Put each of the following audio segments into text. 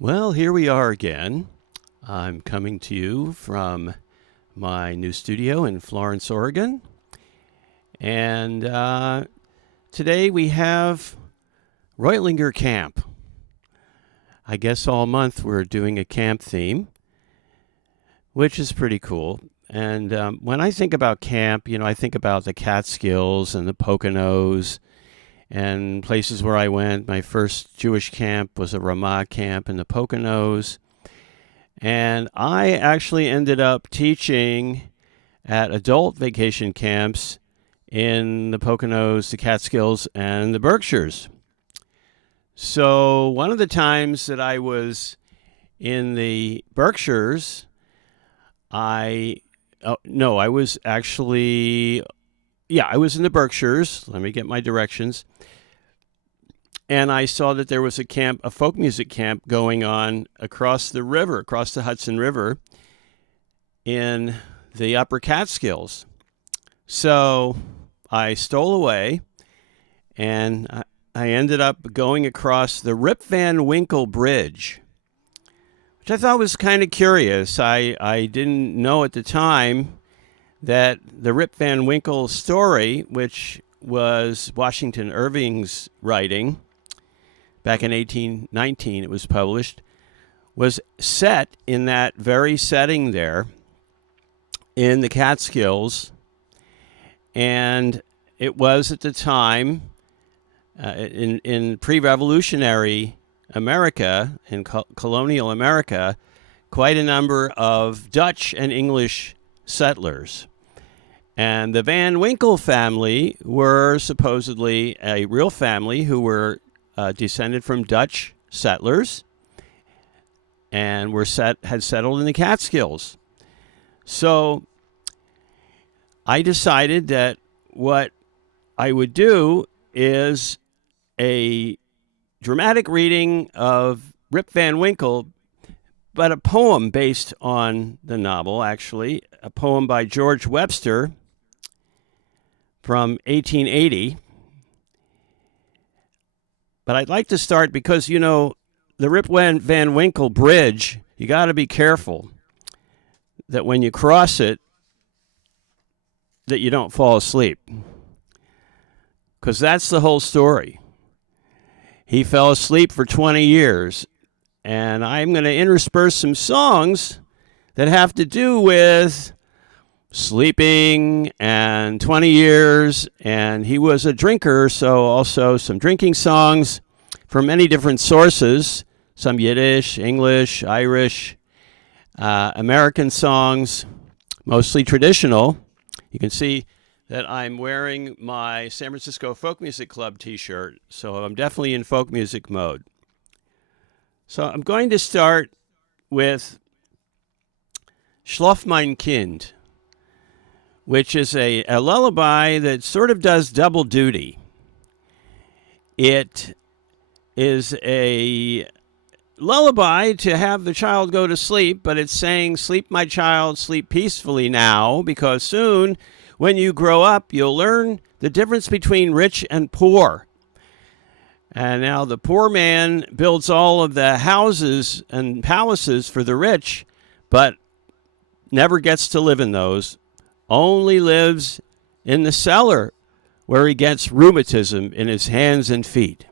Well, here we are again. I'm coming to you from my new studio in Florence, Oregon. And today we have Reutlinger Camp. I guess all month we're doing a camp theme, which is pretty cool. And when I think about camp, I think about the Catskills and the Poconos and places where I went. My first Jewish camp was a Ramah camp in the Poconos. And I actually ended up teaching at adult vacation camps in the Poconos, the Catskills, and the Berkshires. So one of the times that I was in the Berkshires, I was in the Berkshires. Let me get my directions. And I saw that there was a folk music camp going on across the Hudson River in the Upper Catskills. So I stole away, and I ended up going across the Rip Van Winkle Bridge, which I thought was kind of curious. I didn't know at the time that the Rip Van Winkle story, which was Washington Irving's writing, back in 1819 it was published, was set in that very setting there in the Catskills. And it was at the time, in pre-revolutionary America, in colonial America, quite a number of Dutch and English settlers. And the Van Winkle family were supposedly a real family who were descended from Dutch settlers and had settled in the Catskills. So I decided that what I would do is a dramatic reading of Rip Van Winkle, but a poem based on the novel, actually, a poem by George Webster from 1880. But I'd like to start because, the Rip Van Winkle Bridge, you got to be careful that when you cross it, that you don't fall asleep. Because that's the whole story. He fell asleep for 20 years. And I'm going to intersperse some songs that have to do with sleeping and 20 years. And he was a drinker, so also some drinking songs from many different sources, some Yiddish, English, Irish, American songs, mostly traditional. You can see that I'm wearing my San Francisco Folk Music Club t-shirt, so I'm definitely in folk music mode. So I'm going to start with Schlaf mein Kind, which is a lullaby that sort of does double duty. It is a lullaby to have the child go to sleep, but it's saying, sleep, my child, sleep peacefully now, because soon, when you grow up, you'll learn the difference between rich and poor. And now the poor man builds all of the houses and palaces for the rich, but never gets to live in those, only lives in the cellar where he gets rheumatism in his hands and feet.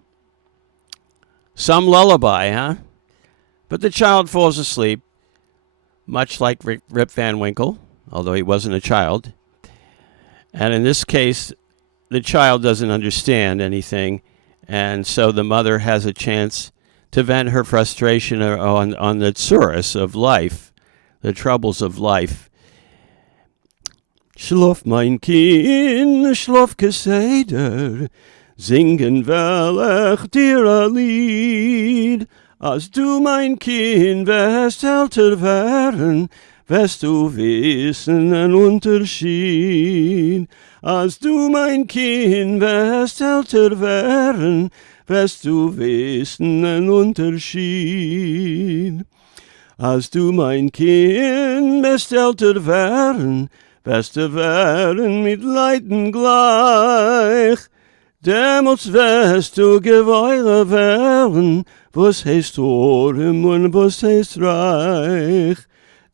Some lullaby, huh? But the child falls asleep, much like Rip Van Winkle, although he wasn't a child. And in this case, the child doesn't understand anything, and so the mother has a chance to vent her frustration on the tsuris of life, the troubles of life. Schlaf mein Kind, schlaf geseder, singen will ich dir ein Lied. Als du, mein Kind, wirst älter werden, wirst du wissen einen Unterschied. Als du, mein Kind, wirst älter werden, wirst du wissen einen Unterschied. Als du, mein Kind, wirst älter werden, wirst du werden mit Leiden gleich. Demals wirst du geweiher werden, was heißt Orem und was heißt Reich.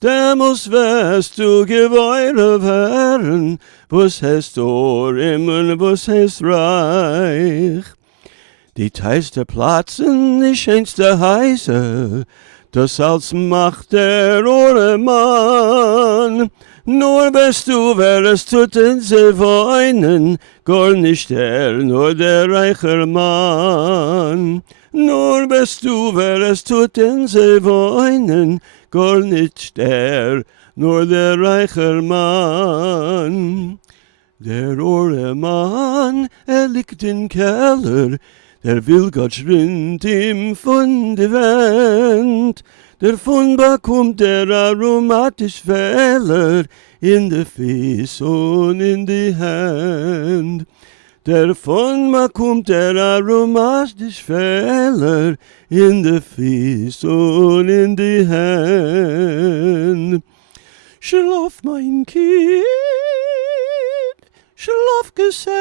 Demos wirst du Gewäure werden, was heißt Orem und was heißt Reich. Die teilste Platzen, die schönste Heise, das als macht der Oremann. Nur bist du, wer es tut in sie weinen, gar nicht er, nur der reicher Mann. Nur bist du, wer es tut in sie weinen, gar nicht er, nur der reicher Mann. Der Oremann, liegt in Keller, der will Gott schwindt ihm von der Wand. Davon bekommt der aromatisch Fehler in de Fies und in die Hand. Davon bekommt der aromatisch Fehler in de Fies und in die Hand. Schlaf, mein Kind, schlaf geseder,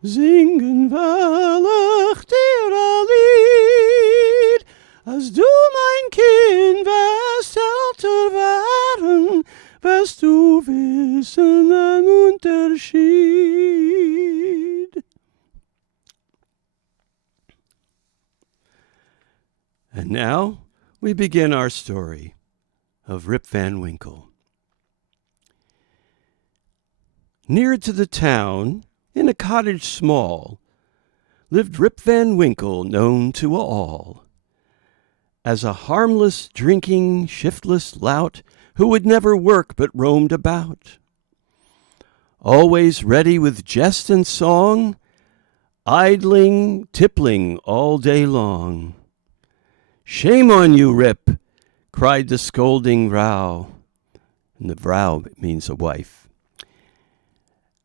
singen will ich dir ein Lied. Als du, mein Kind, wirst älter werden, wirst du wissen ein Unterschied. And now we begin our story of Rip Van Winkle. Near to the town, in a cottage small, lived Rip Van Winkle, known to all as a harmless, drinking, shiftless lout who would never work but roamed about. Always ready with jest and song, idling, tippling all day long. Shame on you, Rip, cried the scolding vrow. And the vrow means a wife.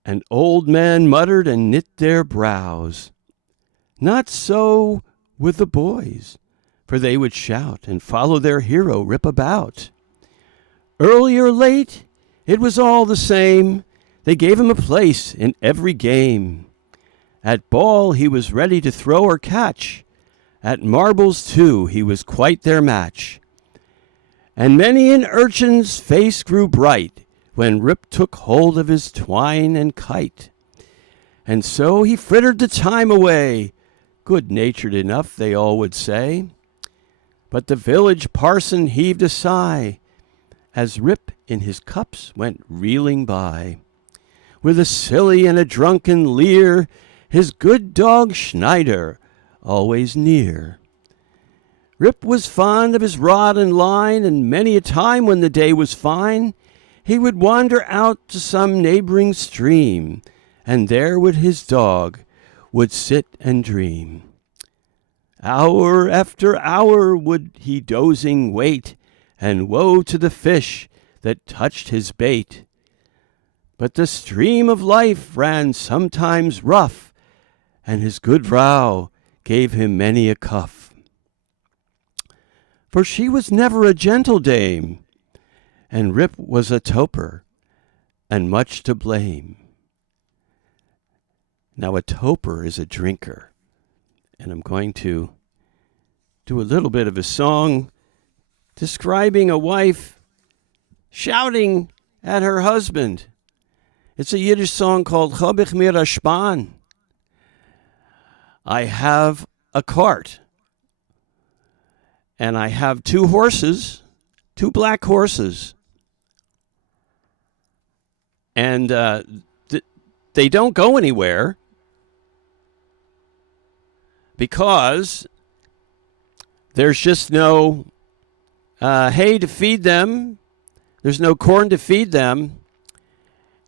An old man muttered and knit their brows. Not so with the boys, for they would shout and follow their hero Rip about. Early or late, it was all the same. They gave him a place in every game. At ball he was ready to throw or catch. At marbles, too, he was quite their match. And many an urchin's face grew bright when Rip took hold of his twine and kite. And so he frittered the time away, good-natured enough, they all would say. But the village parson heaved a sigh as Rip in his cups went reeling by. With a silly and a drunken leer, his good dog Schneider always near. Rip was fond of his rod and line, and many a time when the day was fine, he would wander out to some neighboring stream, and there with his dog would sit and dream. Hour after hour would he dozing wait, and woe to the fish that touched his bait. But the stream of life ran sometimes rough, and his good vrow gave him many a cuff. For she was never a gentle dame, and Rip was a toper, and much to blame. Now a toper is a drinker, and I'm going to do a little bit of a song describing a wife shouting at her husband. It's a Yiddish song called Hab ich mir a Span. I have a cart, and I have two horses, two black horses, and they don't go anywhere because there's just no hay to feed them. There's no corn to feed them.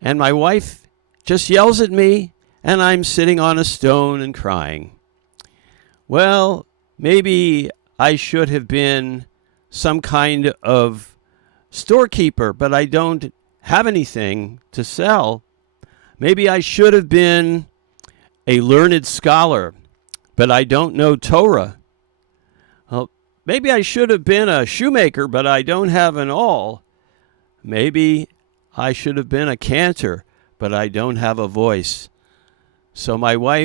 And my wife just yells at me, and I'm sitting on a stone and crying. Well, maybe I should have been some kind of storekeeper, but I don't have anything to sell. Maybe I should have been a learned scholar, but I don't know Torah. Well, maybe I should have been a shoemaker, but I don't have an awl. Maybe I should have been a cantor, but I don't have a voice. So my wife